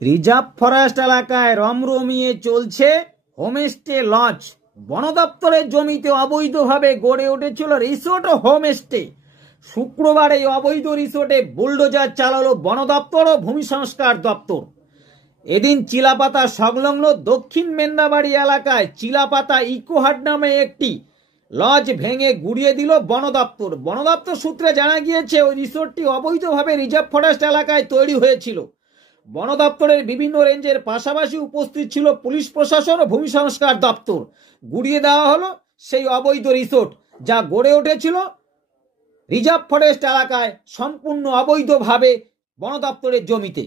Reserve forest এলাকায় রমরমিয়ে চলছে homestay lodge. বন দপ্তরের জমিতে অবৈধভাবে গড়ে উঠেছিল রিসোর্ট ও হোমস্টে। শুক্রবার এই অবৈধ রিসোর্টে বুলডোজার চালালো বন দপ্তর ও ভূমি সংস্কার দপ্তর। এদিন চিলাপাতা সংলগ্ন দক্ষিণ মেন্দাবাড়ি এলাকায় চিলাপাতা ইকোহাট নামে একটি লজ ভেঙে গুড়িয়ে দিল বন দপ্তর। বন দপ্তর সূত্রে জানা গিয়েছে ওই রিসোর্টটি অবৈধভাবে রিজার্ভ ফরেস্ট এলাকায় তৈরি হয়েছিল। বন দপ্তরের বিভিন্ন রেঞ্জের পাশাপাশি উপস্থিত ছিল পুলিশ প্রশাসন ও ভূমি সংস্কার দপ্তর। গুড়িয়ে দেওয়া হলো সেই অবৈধ রিসোর্ট, যা গড়ে উঠেছিল রিজার্ভ ফরেস্ট এলাকায় সম্পূর্ণ অবৈধভাবে বন দপ্তরের জমিতে।